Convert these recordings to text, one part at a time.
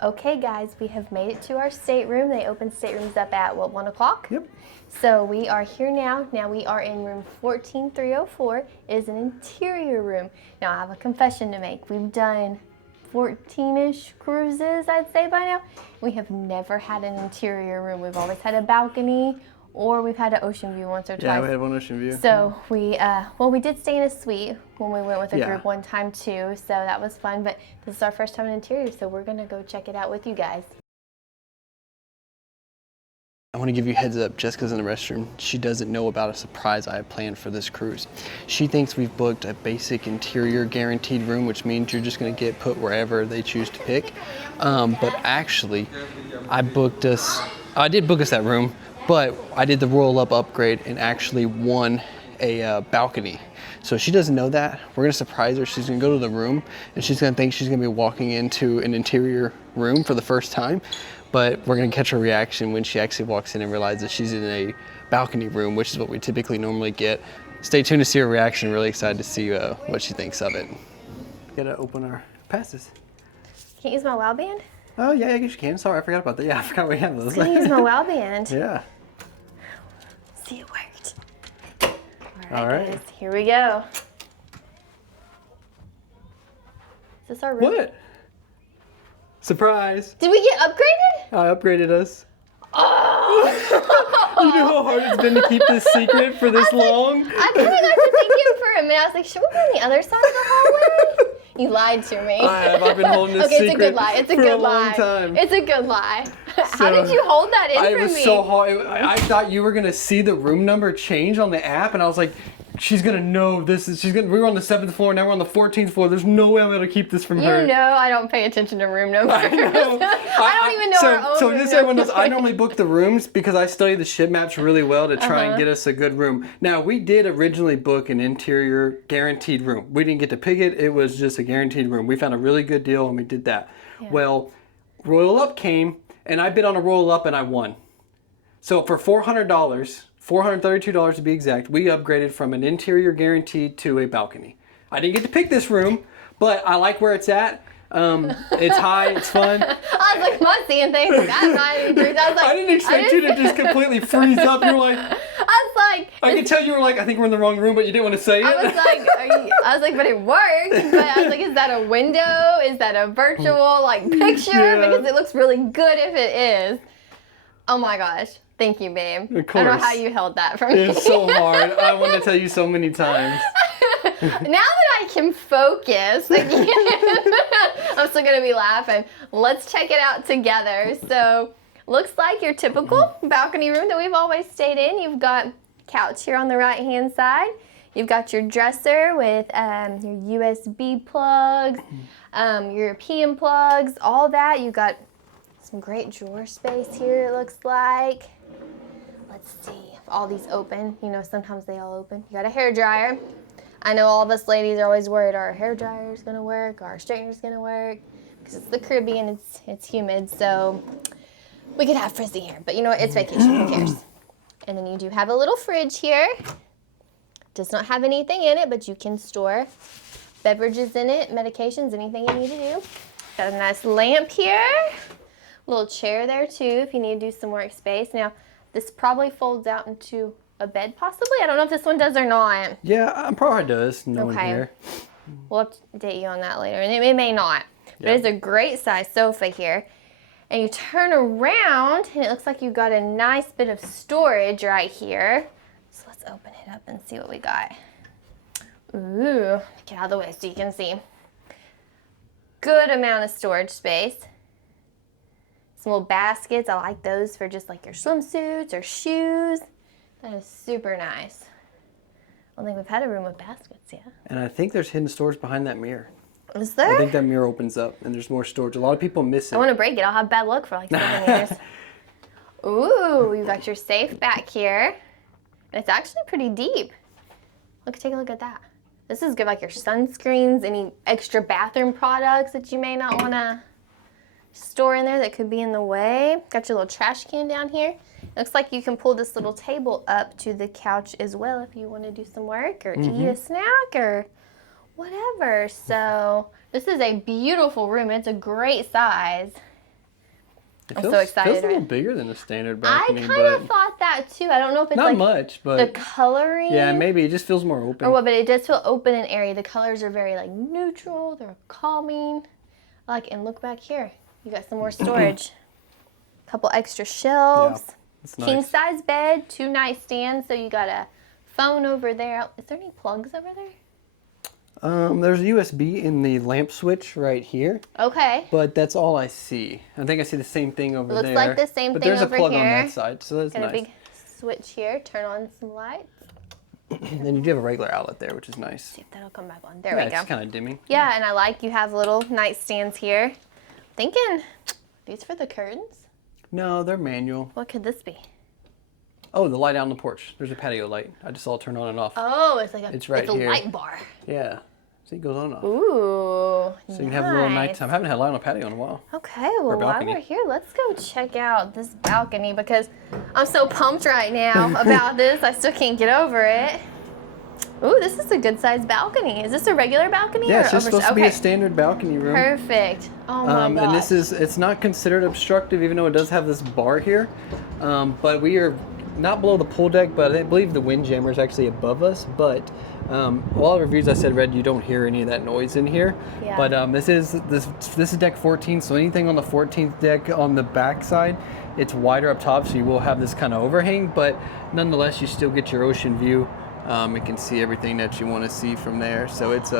Okay, guys, we have made it to our stateroom. They open staterooms up at, what, 1 o'clock? Yep. So we are here now. Now we are in room 14304. It is an interior room. Now I have a confession to make. We've done 14-ish cruises, I'd say by now. We have never had an interior room. We've always had a balcony, or we've had an ocean view once or twice. Yeah, we had one ocean view. So we did stay in a suite when we went with a group one time too, so that was fun, but this is our first time in interior, so we're gonna go check it out with you guys. I want to give you a heads up, Jessica's in the restroom. She doesn't know about a surprise I have planned for this cruise. She thinks we've booked a basic interior guaranteed room, which means you're just going to get put wherever they choose to pick. But actually, I did book us that room, but I did the Royal Up upgrade and actually won a balcony. So she doesn't know that. We're going to surprise her. She's going to go to the room and she's going to think she's going to be walking into an interior room for the first time. But we're going to catch her reaction when she actually walks in and realizes she's in a balcony room, which is what we typically normally get. Stay tuned to see her reaction. Really excited to see what she thinks of it. Gotta open our passes. Can't use my WOW band? Oh yeah, I guess you can. Sorry, I forgot about that. Yeah, I forgot we have those. Can you use my WOW band? Yeah. See, it worked. All right. Guys, here we go. Is this our room? What? Surprise! Did we get upgraded? I upgraded us. Oh! You know how hard it's been to keep this secret for this long? I kind of got to thinking for a minute. I was like, should we be on the other side of the hallway? You lied to me. I have. I've been holding this okay, secret it's a good lie. It's a for good a lie. long time. It's a good lie. How did you hold that in It for was me? so hard. I thought you were gonna see the room number change on the app, and I was like, she's gonna know this is. We were on the 7th floor, now we're on the 14th floor. There's no way I'm able to keep this from her. You know I don't pay attention to room numbers. I know. I don't even know our own So room just so everyone knows, I numbers. normally book the rooms because I study the ship maps really well to try and get us a good room. Now, we did originally book an interior guaranteed room. We didn't get to pick it. It was just a guaranteed room. We found a really good deal and we did that. Yeah. Well, Royal Up came and I bid on a Royal Up and I won. So for $400, $432 to be exact, we upgraded from an interior guaranteed to a balcony. I didn't get to pick this room, but I like where it's at. It's high, it's fun. I was like, am I seeing things? I'm not even doing that. I was like, I didn't expect you to just completely freeze up. You're like, I was like, I could tell you were like, I think we're in the wrong room, but you didn't want to say it. I was like, but it worked. But I was like, is that a window? Is that a virtual picture? Yeah. Because it looks really good if it is. Oh my gosh. Thank you, babe. Of course. I don't know how you held that from me. It's so hard. I wanted to tell you so many times. Now that I can focus again, I'm still gonna be laughing. Let's check it out together. So, looks like your typical balcony room that we've always stayed in. You've got couch here on the right hand side. You've got your dresser with your USB plugs, European plugs, all that. You've got some great drawer space here, it looks like. Let's see if all these open. You know, sometimes they all open. You got a hair dryer. I know all of us ladies are always worried, our hair dryer is gonna work, our straightener is gonna work, because it's the Caribbean, it's humid, so we could have frizzy hair, but you know what, it's vacation, who cares? And then you do have a little fridge here. Does not have anything in it, but you can store beverages in it, medications, anything you need to do. Got a nice lamp here. Little chair there too, if you need to do some workspace. Now, this probably folds out into a bed possibly. I don't know if this one does or not. Yeah, probably does. No one here. We'll update you on that later. And it may not. But it's a great size sofa here. And you turn around and it looks like you've got a nice bit of storage right here. So let's open it up and see what we got. Ooh, get out of the way so you can see. Good amount of storage space. Some little baskets. I like those for just like your swimsuits or shoes. That is super nice. I don't think we've had a room with baskets yet. And I think there's hidden storage behind that mirror. Is there? I think that mirror opens up and there's more storage. A lot of people miss it. I want to break it. I'll have bad luck for like 7 years. Ooh, you've got your safe back here. And it's actually pretty deep. Take a look at that. This is good, like your sunscreens, any extra bathroom products that you may not want to store in there that could be in the way. Got your little trash can down here. Looks like you can pull this little table up to the couch as well if you want to do some work or eat a snack or whatever. So this is a beautiful room. It's a great size. I'm so excited. Feels a little right? bigger than a standard I balcony, kind of but thought that too. I don't know if it's not like much, the but coloring. yeah, maybe it just feels more open. Or what, but it does feel open and airy. The colors are very like neutral. They're calming. And look back here. You got some more storage. Couple extra shelves. Yeah, it's nice. King size bed, 2 nightstands. So you got a phone over there. Is there any plugs over there? There's a USB in the lamp switch right here, Okay. but that's all I see. I think I see the same thing over Looks there. like the same but thing there's over a plug on here. that side, so that's Got nice. a big switch here. Turn on some lights. Then you do have a regular outlet there, which is nice. See if that'll come back on. There Yeah, we go. it's kind of dimming. Yeah, and I like you have little nightstands here. Thinking these for the curtains? No, they're manual. What could this be? Oh, the light out on the porch. There's a patio light. I just saw it turn on and off. Oh, it's like a, It's right a here. light bar. Yeah. See, it goes on and off. Ooh, So you can have a little nice. nighttime. I haven't had a light on a patio in a while. Okay, well, while balcony. we're here, let's go check out this balcony because I'm so pumped right now about this. I still can't get over it. Ooh, this is a good sized balcony. Is this a regular balcony? Yeah, or it's just supposed to be a standard balcony room. Perfect. Oh my gosh. And this is, it's not considered obstructive, even though it does have this bar here. But we are not below the pool deck, but I believe the wind jammer is actually above us. But a lot of reviews I said read you don't hear any of that noise in here. Yeah. But this is deck 14, so anything on the 14th deck on the back side, it's wider up top, so you will have this kind of overhang. But nonetheless, you still get your ocean view. You can see everything that you want to see from there. So it's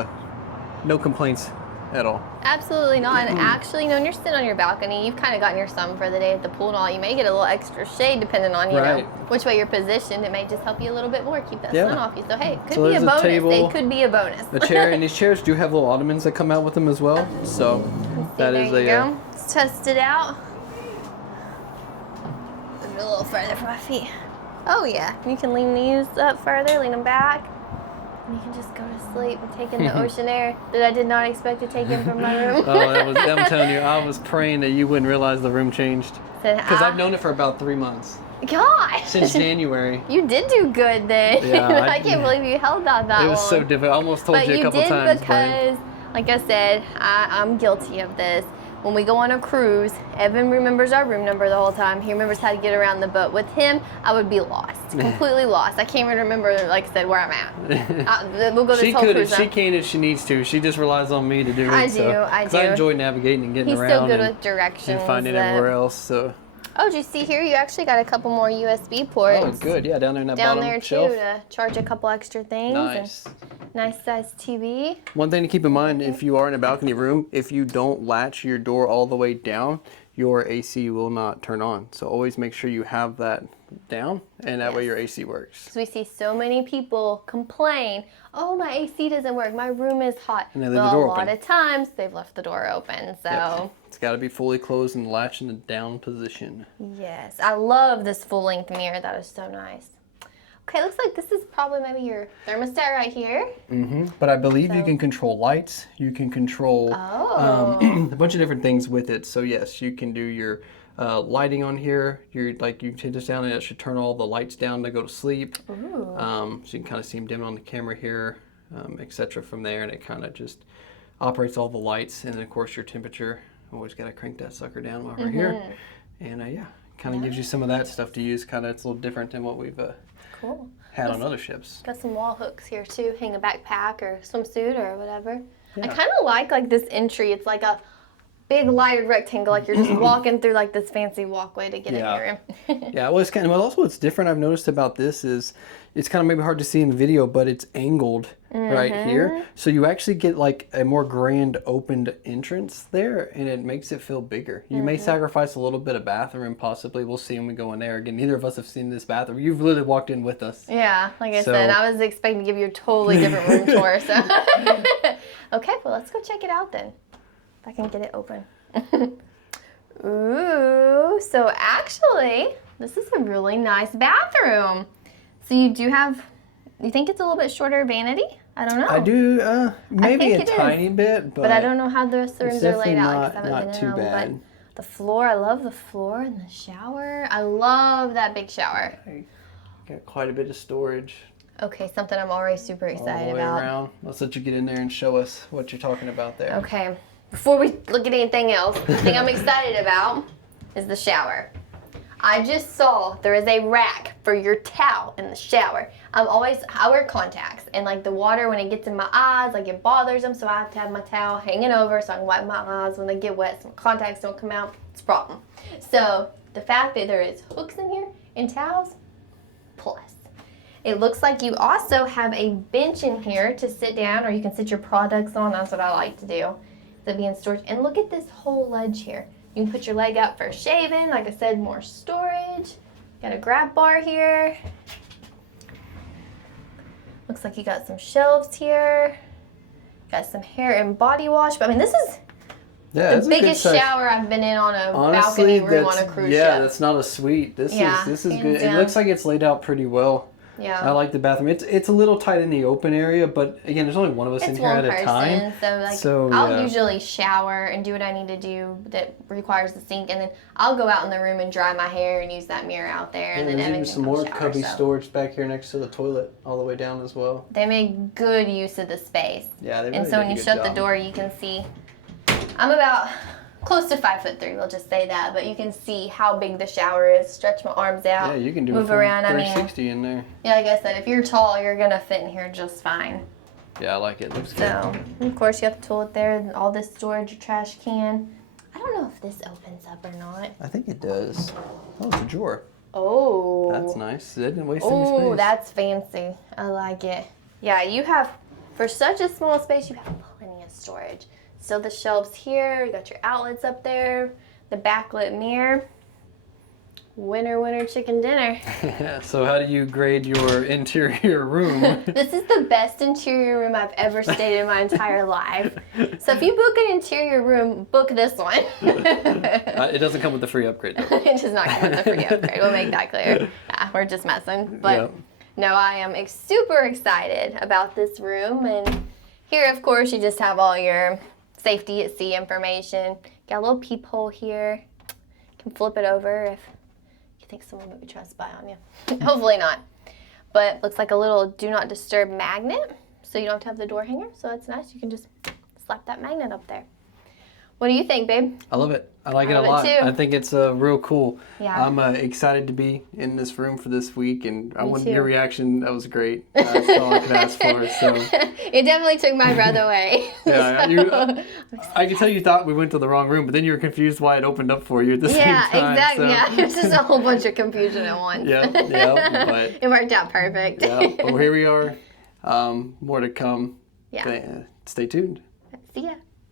no complaints at all. Absolutely not. And actually, when you're sitting on your balcony, you've kind of gotten your sun for the day at the pool and all. You may get a little extra shade depending on, you know, which way you're positioned. It may just help you a little bit more, keep that sun off you. So, hey, it could be a bonus. It could be a bonus. The chair, and these chairs do have little ottomans that come out with them as well. So that is there you go. Let's test it out. Move it a little further from my feet. Oh, yeah. You can lean these up further, lean them back. And you can just go to sleep and take in the ocean air that I did not expect to take in from my room. I'm telling you, I was praying that you wouldn't realize the room changed. Because I've known it for about 3 months. Gosh! Since January. You did do good then. Yeah, I can't believe you held that long. It was so difficult. I almost told you a couple times. But you did because, like I said, I'm guilty of this. When we go on a cruise, Evan remembers our room number the whole time. He remembers how to get around the boat. With him, I would be lost, completely lost. I can't even remember, like I said, where I'm at. We'll go this whole cruise. She can if she needs to. She just relies on me to do it. I do. Because I enjoy navigating and getting around. He's still good with directions. And finding everywhere else. So. Oh, did you see here? You actually got a couple more USB ports. Oh, good. Yeah, down there in that down bottom there shelf. too to charge a couple extra things. Nice. And nice size TV. One thing to keep in mind, if you are in a balcony room, if you don't latch your door all the way down, your AC will not turn on. So always make sure you have that down, and that way your AC works. Because we see so many people complain, oh, my AC doesn't work, my room is hot. And they leave the door open. open. A lot of times they've left the door open, so. Yep. It's got to be fully closed and latched in the down position. Yes, I love this full length mirror. That is so nice. Okay, looks like this is probably maybe your thermostat right here. But I believe you can control lights. You can control a bunch of different things with it. So yes, you can do your lighting on here. You take this down and it should turn all the lights down to go to sleep. So you can kind of see them dim on the camera here, etc. from there, and it kind of just operates all the lights. And then of course your temperature. Always got to crank that sucker down while we're here. And yeah, kind of gives you some of that stuff to use. Kind of it's a little different than what we've had on other ships. Got some wall hooks here too. Hang a backpack or swimsuit or whatever. Yeah. I kind of like this entry. It's like a big lighted rectangle, like you're just walking through like this fancy walkway to get in your room. Yeah, well, it's kind of, well, also what's different I've noticed about this is it's kind of maybe hard to see in the video, but it's angled right here. So you actually get like a more grand opened entrance there, and it makes it feel bigger. You may sacrifice a little bit of bathroom, possibly. We'll see when we go in there. Again, neither of us have seen this bathroom. You've literally walked in with us. Yeah, like I said, I was expecting to give you a totally different room tour. So, okay, well, let's go check it out then. If I can get it open. Ooh, so actually, this is a really nice bathroom. So you do have, you think it's a little bit shorter vanity? I don't know. I do, maybe a tiny bit, but I don't know how the rest of the rooms are laid out. Not too bad. But the floor, I love the floor and the shower. I love that big shower. Got quite a bit of storage. Okay, something I'm already super excited all the way about. Around. Let's let you get in there and show us what you're talking about there. Okay, before we look at anything else, the thing I'm excited about is the shower. I just saw there is a rack for your towel in the shower. I wear contacts, and like the water when it gets in my eyes, like it bothers them, so I have to have my towel hanging over so I can wipe my eyes when they get wet so my contacts don't come out. It's a problem. So the fact that there is hooks in here and towels, plus. It looks like you also have a bench in here to sit down, or you can sit your products on. That's what I like to do. To be in storage. And look at this whole ledge here. You can put your leg out for shaving. Like I said, more storage. Got a grab bar here. Looks like you got some shelves here. Got some hair and body wash. But I mean, this is the biggest shower I've been in on a balcony room on a cruise ship. Yeah, that's not a suite. This is good. It looks like it's laid out pretty well. Yeah. I like the bathroom. It's a little tight in the open area, but again, there's only one of us in here at a time. So I'll usually shower and do what I need to do that requires the sink, and then I'll go out in the room and dry my hair and use that mirror out there, and then there's some more cubby storage back here next to the toilet, all the way down as well. They make good use of the space. Yeah, they really And so when you shut the door, you can see. I'm about close to 5'3", we'll just say that, but you can see how big the shower is. Stretch my arms out. Yeah, you can do move around. 360 in there. Yeah, like I said, if you're tall, you're gonna fit in here just fine. Yeah, I like it. Looks good. So, of course, you got the toilet there, and all this storage, your trash can. I don't know if this opens up or not. I think it does. Oh, it's a drawer. Oh. That's nice. They didn't waste any space. Oh, that's fancy. I like it. Yeah, you have, for such a small space, you have plenty of storage. So the shelves here, you got your outlets up there, the backlit mirror. Winner, winner, chicken dinner. Yeah, so how do you grade your interior room? This is the best interior room I've ever stayed in my entire life. So if you book an interior room, book this one. It doesn't come with the free upgrade, though. It does not come with the free upgrade. We'll make that clear. Yeah, we're just messing. But no, I am super excited about this room. And here, of course, you just have all your safety at sea information. Got a little peephole here. You can flip it over if you think someone might be trying to spy on you. Hopefully not. But looks like a little do not disturb magnet, so you don't have to have the door hanger. So that's nice. You can just slap that magnet up there. What do you think, babe? I love it. I like it a lot. Too. I think it's real cool. Yeah. I'm excited to be in this room for this week, and I wanted too. your reaction. That was great. That's all I could ask for. So. It definitely took my breath away. Yeah, I can tell you thought we went to the wrong room, but then you were confused why it opened up for you at the same time. Yeah, exactly. So. Yeah, it's just a whole bunch of confusion at once. Yeah, but it worked out perfect. Yeah, but here we are. More to come. Yeah. Stay tuned. See ya.